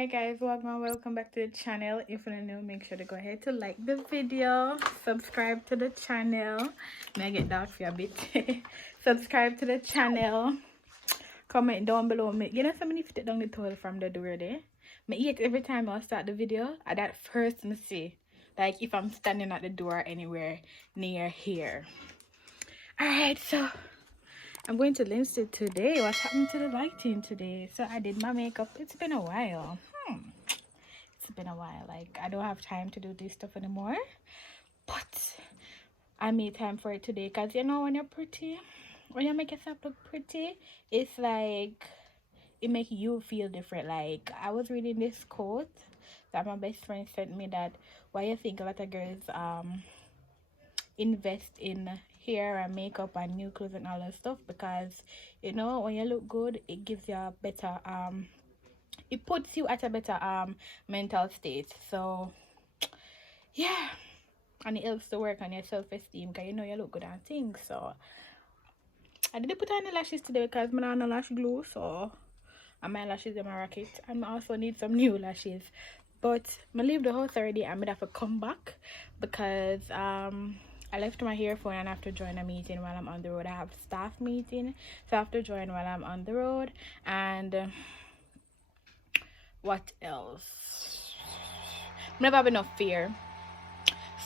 Alright guys, welcome back to the channel. If you're new, make sure to go ahead to like the video, subscribe to the channel. May I get dark for a bit. Subscribe to the channel, comment down below. You know, somebody fit down the toilet from the door there. Me eat every time I start the video. I that first me see, like if I'm standing at the door anywhere near here. Alright, so I'm going to Lindsay today. What's happening to the lighting today? So I did my makeup. It's been a while. It's been a while. Like, I don't have time to do this stuff anymore. But I made time for it today. Because, you know, when you're pretty, when you make yourself look pretty, it's like, it makes you feel different. Like, I was reading this quote that my best friend sent me, that why you think a lot of girls invest in hair and makeup and new clothes and all that stuff, because you know, when you look good, it gives you a better it puts you at a better mental state. So yeah, and it helps to work on your self-esteem, because you know you look good and things. So I didn't put on the lashes today because I'm not on a lash glue, so and my lashes in my racket, and I also need some new lashes. But I leave the house already. I'm gonna have to come back because I left my earphone and I have to join a meeting while I'm on the road. I have staff meeting, so I have to join while I'm on the road. And what else? I never have enough fear,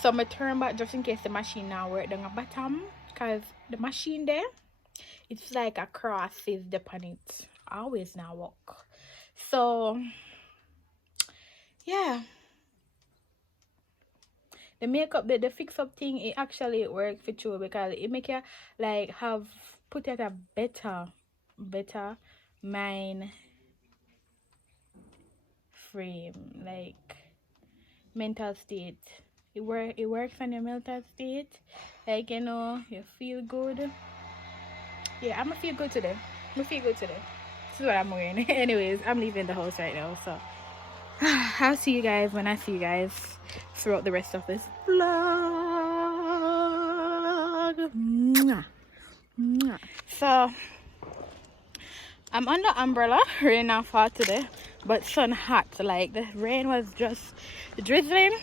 so I'm gonna turn back just in case the machine now work down at bottom, because the machine there, it's like a cross is upon it. I always now walk. So yeah, the makeup, the fix up thing, it actually works for you, because it make you like have put at a better mind frame, like mental state. It works on your mental state, like, you know, you feel good. Yeah, I'm gonna feel good today. This is what I'm wearing. Anyways, I'm leaving the house right now, so I'll see you guys when I see you guys throughout the rest of this vlog. Mwah. Mwah. So I'm under umbrella. Rain and fall today, but sun hot. Like, the rain was just drizzling.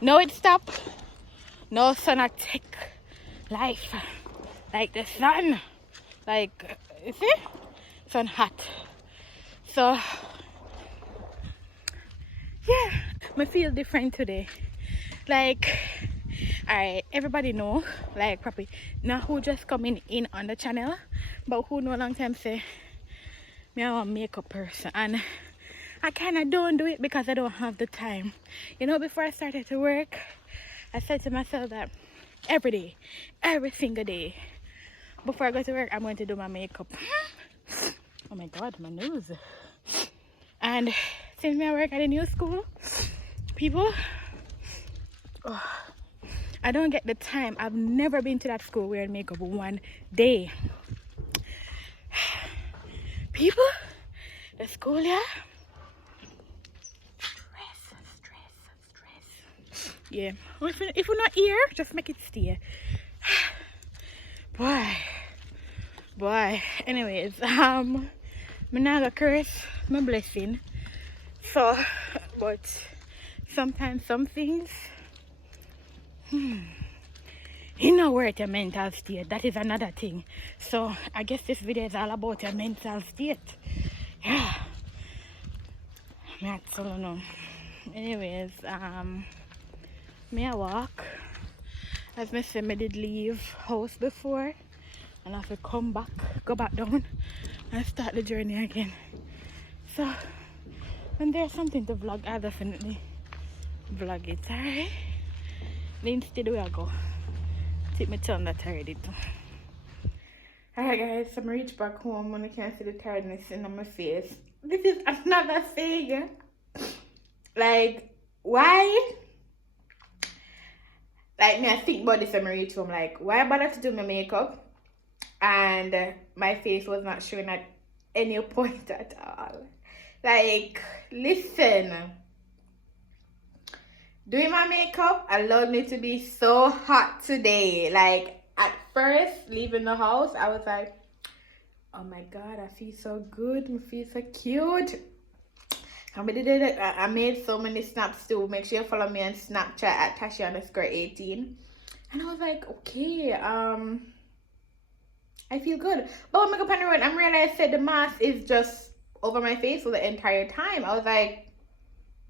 No, it stopped. No, sun attack life like the sun. Like, you see, sun hot. So yeah, I feel different today. Like, alright, everybody know, like, probably now who just coming in on the channel, but who know long time say me I'm a makeup person, and I kind of don't do it because I don't have the time. You know, before I started to work, I said to myself that every single day before I go to work, I'm going to do my makeup. Oh my god, my nose. And since I work at a new school, people, I don't get the time. I've never been to that school wearing makeup one day. People, the school, yeah, stress. Yeah, if you're not here, just make it stay. Boy. Anyways, I'm not gonna curse my blessing. So, but sometimes some things, you know, worth your mental state. That is another thing. So I guess this video is all about your mental state. Yeah, I don't know. Anyways, me I walk. As I said, I did leave house before, and I have to come back, go back down, and start the journey again. So when there's something to vlog, I'll definitely vlog it. Alright, instead we go take my turn that already too. Alright guys, so I reached back home and I can't see the tiredness in my face. This is another thing. Like, why? Like, me I think about this when I reach home, like, why bother to do my makeup and my face was not showing at any point at all? Like, listen, doing my makeup allowed me to be so hot today. Like, at first, leaving the house, I was like, oh my god, I feel so good, I feel so cute. I made so many snaps too. Make sure you follow me on Snapchat at Tashi_18. And I was like, okay, I feel good. But when I go on the road, I realized that the mask is just over my face for the entire time. I was like,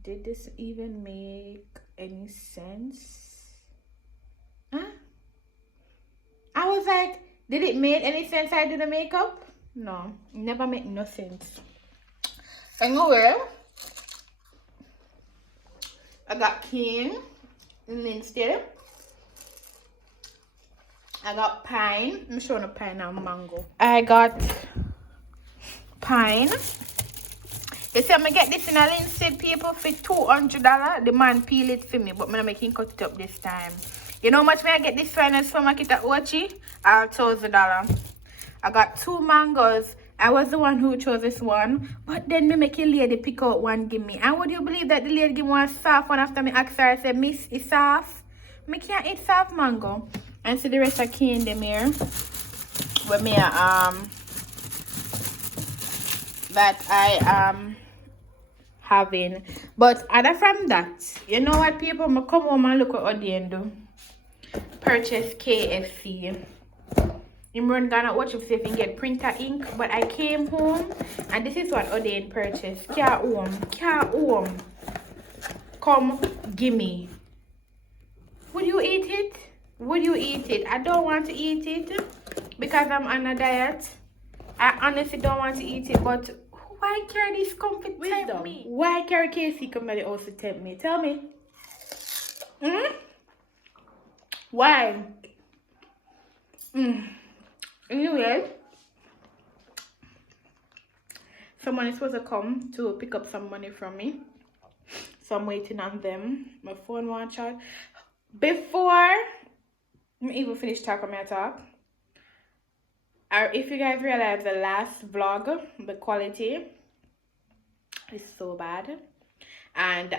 did this even make any sense? Huh? I was like, did it make any sense I did the makeup? No, it never make no sense. Anyway, I got cane instead. I got pine. I'm showing a pine and mango. I got pine. They say I'm gonna get this in a linseed paper for $200. The man peel it for me, but I'm not making cut it up this time. You know how much may I get this one at supermarket at Ochi? $1,000. I got 2 mangoes. I was the one who chose this one, but then me make a lady pick out one give me. And would you believe that the lady give me one soft one after me ask her, I said, Miss, it's soft. Me can't eat soft mango. And so the rest of cane them here. With me that I am having. But other from that, you know what people, I come home and look what Odin do. Purchase KFC. Imran gonna watch if they can get printer ink, but I came home and this is what Odin purchased. Home. Come gimme. Would you eat it? Would you eat it? I don't want to eat it because I'm on a diet. I honestly don't want to eat it, but why carry this comfort tempt me? Why carry KFC come by the house to tempt me? Tell me. Why? Anyway, someone is supposed to come to pick up some money from me, so I'm waiting on them. My phone won't charge. Before I even finish talking my talk, if you guys realize the last vlog, the quality is so bad, and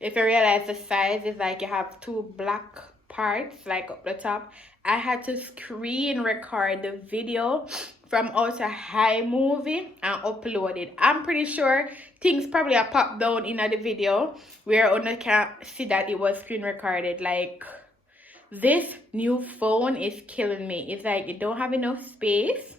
if you realize the size is like you have 2 black parts like up the top, I had to screen record the video from out a high movie and upload it. I'm pretty sure things probably are popped down in the video where I can't see that it was screen recorded. Like, this new phone is killing me. It's like it don't have enough space.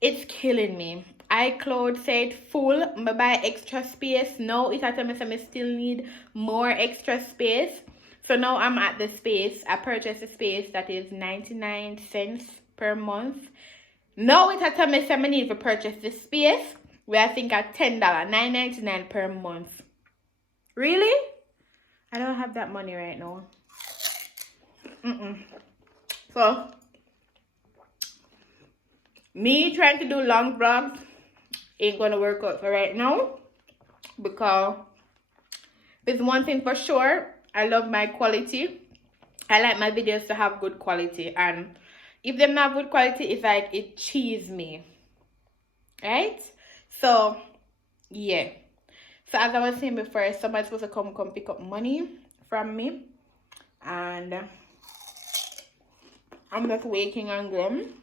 It's killing me. iCloud said full, but buy extra space. No, it had to me I still need more extra space. So now I'm at the space. I purchased a space that is 99 cents per month. Now it had to me I need to purchase the space where I think at $10, $9.99 per month. Really? I don't have that money right now. So me trying to do long vlogs ain't gonna work out for right now, because there's one thing for sure, I love my quality. I like my videos to have good quality, and if they don't have good quality, it's like it cheese me, right? So yeah, so as I was saying before, somebody's supposed to come pick up money from me, and I'm just waiting on them.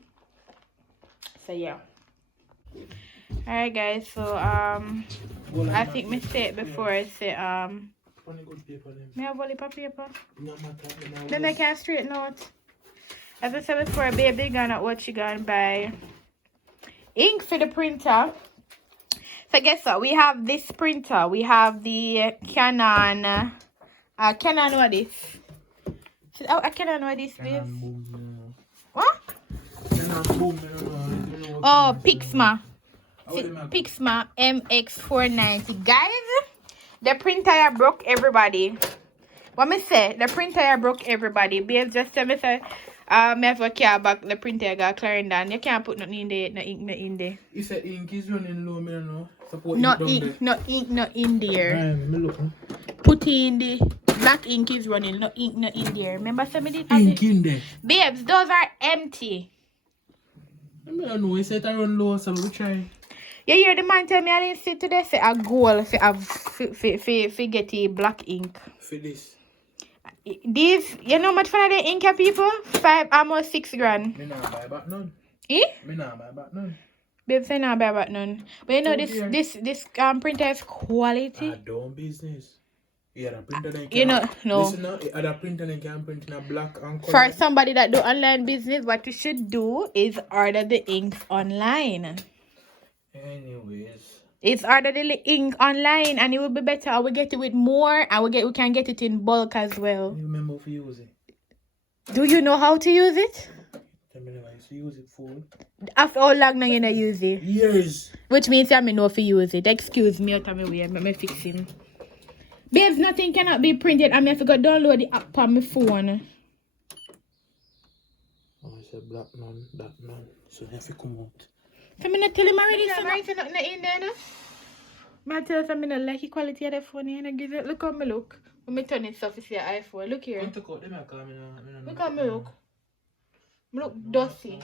So yeah. Alright guys, so I think me say it before, I say may I have a paper? Then I can straighten out. As I said before, baby gonna what she gonna buy ink for the printer. So guess what? We have this printer. We have the Canon Canon what this? I cannot know this, please. What? Oh, Pixma. Pixma MX490. Guys, the printer broke everybody. What me say? The printer broke everybody. Babes just tell me say, me have to carry back the printer got clearing down. You can't put nothing in there, no ink, no in there. You said ink is running low, me no. No ink, no ink, no in there. Put in the black ink is running, no ink, no in there. Remember somebody did ink in there. Babes, those are empty. I don't know, he said I run low, so we try. You hear the man tell me I didn't see today say a goal for get a black ink. For this. These, you know how much for the ink people? 5, almost 6 grand. Me nah buy back none. Eh? Me nah buy back none. Babe, say not bad about none. But you know, Oh, this dear. this printer is quality. Don't business. Yeah, the printer then You can. know, no. Listen now, the printer then can print in a black and For color. somebody that do online business, what you should do is order the inks online. Anyways. It's order the ink online and it will be better. I will get it with more and we can get it in bulk as well. You remember if you use it? Do you know how to use it? I mean, I used to use it for. After how long now you not use it? Years. Which means I know if you use it. Excuse me, tell me where let me fix him. Babes, nothing cannot be printed. I have to go download the app on my phone. Oh, I said black none, that none. So if you come out. So I'm not tell him already so nothing in there no? I tell him I don't like the quality of the phone and I give it. Look how me look. When me turn it so to see an iPhone. Look here. Look how me look. Me look dusty.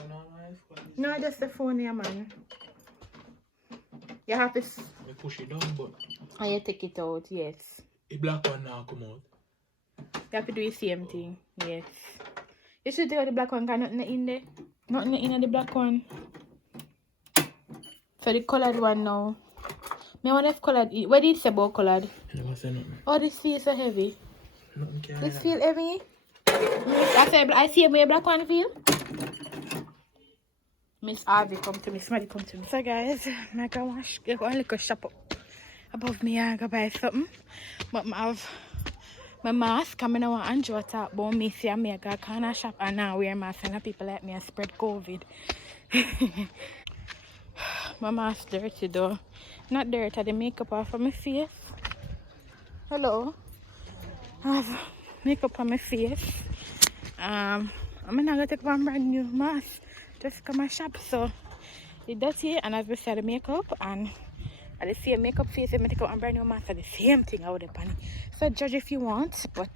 No, just the phone here, man. You have to... You push it down, but... And you take it out, yes. The black one now come out. You have to do the same thing, yes. You should do the black one, because nothing in there. Nothing in the black one. So the colored one now. Me want if colored... What did you say about colored? I never say nothing. Oh, this feels so heavy. Nothing can This feel heavy? I see my black one feel. Miss Harvey come to me, somebody come to me. So guys, I go wash, go a little shop up above me and go buy something. But I have my mask, I don't want Andrew to talk about me, see me I go corner shop and now wear mask and people like me and spread COVID. My mask dirty though. Not dirty, the makeup off of my face. Hello. I have makeup on my face. I'm gonna take one brand new mask. Just come and shop, so it's dirty and as we said the makeup and I the same makeup face and I take out one brand new mask, the same thing I would have done. So judge if you want, but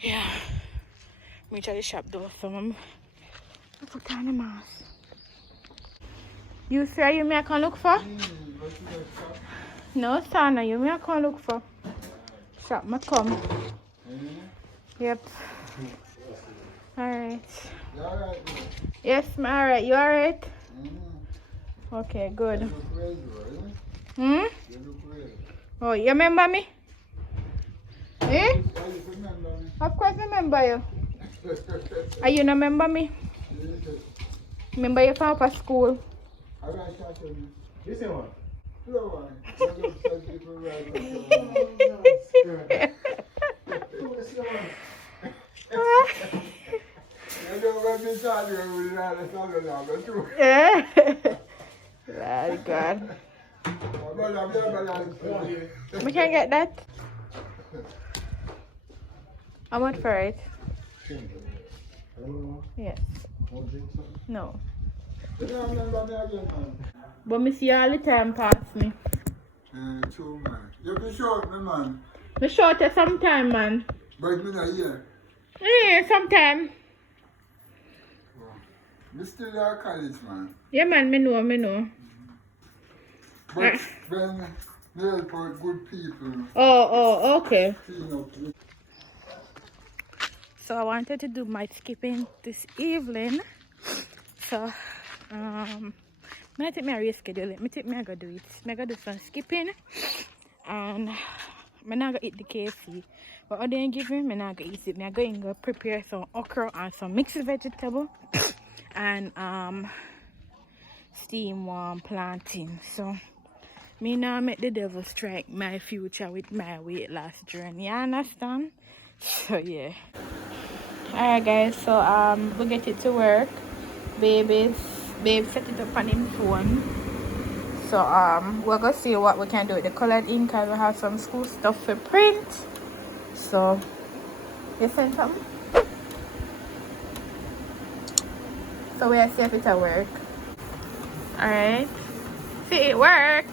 yeah, me try to shop though, so I'm put on the mask. You say you may I can look for? No, Sana, you may I can look for. Shop my come. Yep. Alright. Yes, I'm alright. You alright? Okay, good. Hmm? Oh, you remember me? Eh? Of course, I remember you. Are you not remember me? Remember you from upper school? This one? Yeah. Very good. We can get that. How much for it? Yes. No. But me see all the time pass me. True, man. You be short, me, man. Me short you sometime, man. But me not here. Yeah, sometime. Me still at college, man. Yeah, man, me know. But when me help out good people, Oh, okay. clean up. So I wanted to do my skipping this evening. So, I think I reschedule it. I think I go do it. I go do some skipping. And I'm not gonna eat the KFC. But other than giving, I'm not gonna eat it. I'm going to prepare some okra and some mixed vegetable. And steam warm plantain. So me now make the devil strike my future with my weight loss journey. You understand? So yeah. Alright guys, so we get it to work. Babe set it up on his phone. So we're gonna see what we can do with the colored ink because we have some school stuff for print. So you send something? So we'll see if it'll work. Alright. See, it worked.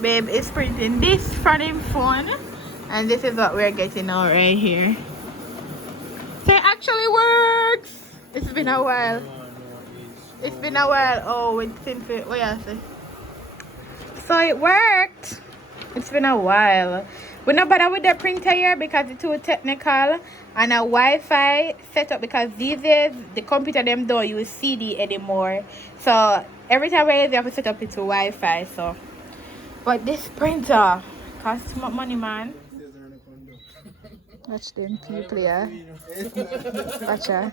Babe is printing this from his phone. And this is what we're getting out right here. So it actually works. It's been a while. It's been a while. Oh, since what you say? So it worked. It's been a while. We're not bother with the printer here because it's too technical, and a Wi-Fi setup because these days the computer them don't use CD anymore. So every time we have to set up it to Wi-Fi. So, but this printer costs too much money, man. Watch them people, yeah. Watch her.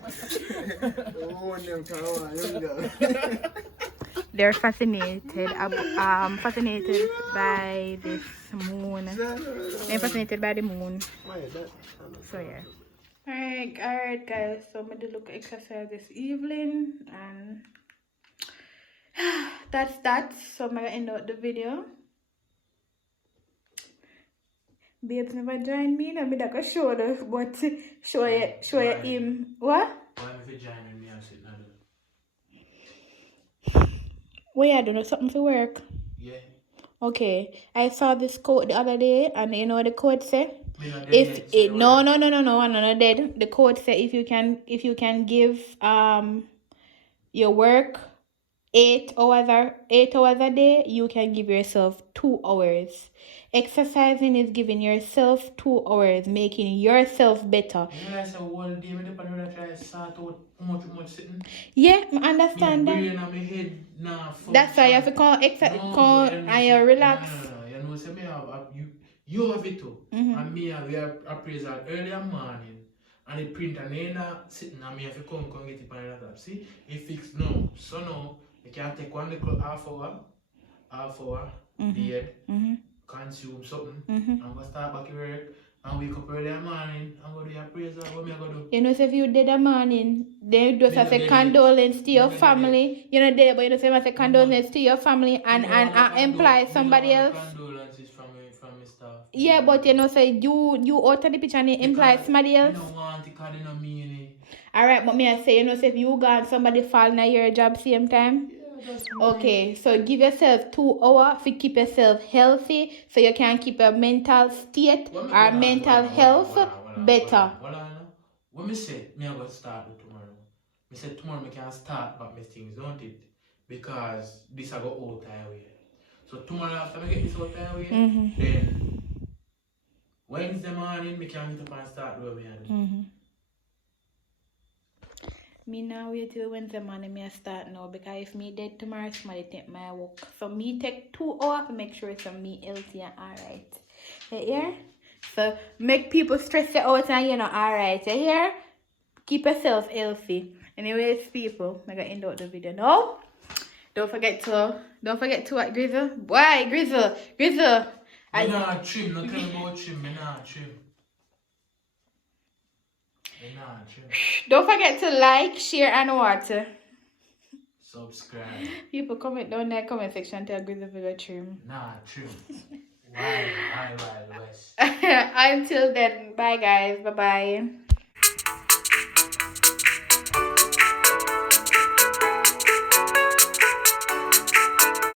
They're fascinated by this moon. They're fascinated by the moon. So yeah. Alright guys, so I'm gonna do look exercise this evening, and that's that. So I'm gonna end out the video. Babes never join me, and I'm gonna show the but show you him what? Why if you join me, I'm sitting on What you doing? Something for work? Yeah. Okay, I saw this quote the other day, and you know what the quote say? Me not dead If yet, it so no, work. I'm not dead. The quote say if you can give your work 8 hours a day, you can give yourself 2 hours. Exercising is giving yourself 2 hours, making yourself better. You realize how one day me depend on try to sort out how much sitting. Yeah, I Me understand that. brain and my head nah That's why you have to function. call But you know, and you relax. no. You know, say me have you have it too. And me have your appraisal early in morning. And the printer nena sitting and me have to come get it on the laptop. See, it fixed now. So now you can take one little half hour, dead, consume something, and go start back your work. And wake up early in the morning and go do your appraisal. What me I go do? You know, so if you did a morning, they just Me say no dead yet. condolence to your Me no dead family. You know, there, but you know, say condolence to your family and employ somebody else. Condolences from my staff. Yeah, but you know, say you alter the picture and you imply somebody else. You don't want it because they don't mean it. Alright, but me I say, you know, say if you got somebody fall in your job same time. Yeah, that's Okay, so give yourself 2 hours to keep yourself healthy so you can keep your mental state or mental health better. When me say me I go start with tomorrow. Me say tomorrow me can start but my things, don't it? Because this I go out away. So tomorrow after me get this out away, then Wednesday morning me can get up and start doing me. Me now wait till Wednesday morning me I start now because if me dead tomorrow somebody take my work. So me take 2 hours to make sure it's me healthy and alright. You hear? So make people stress you out and you know alright. You hear? Keep yourself healthy. Anyways, people, I'm gonna end out the video now. Don't forget to what, Grizzle? Why, Grizzle? Me nah trim, no tell me about trim, me nah trim. Don't forget to like, share, and what? Subscribe. People comment down in the comment section tell Grizzle to go trim. Nah, trim. Why, West? Until then, bye guys. Bye-bye.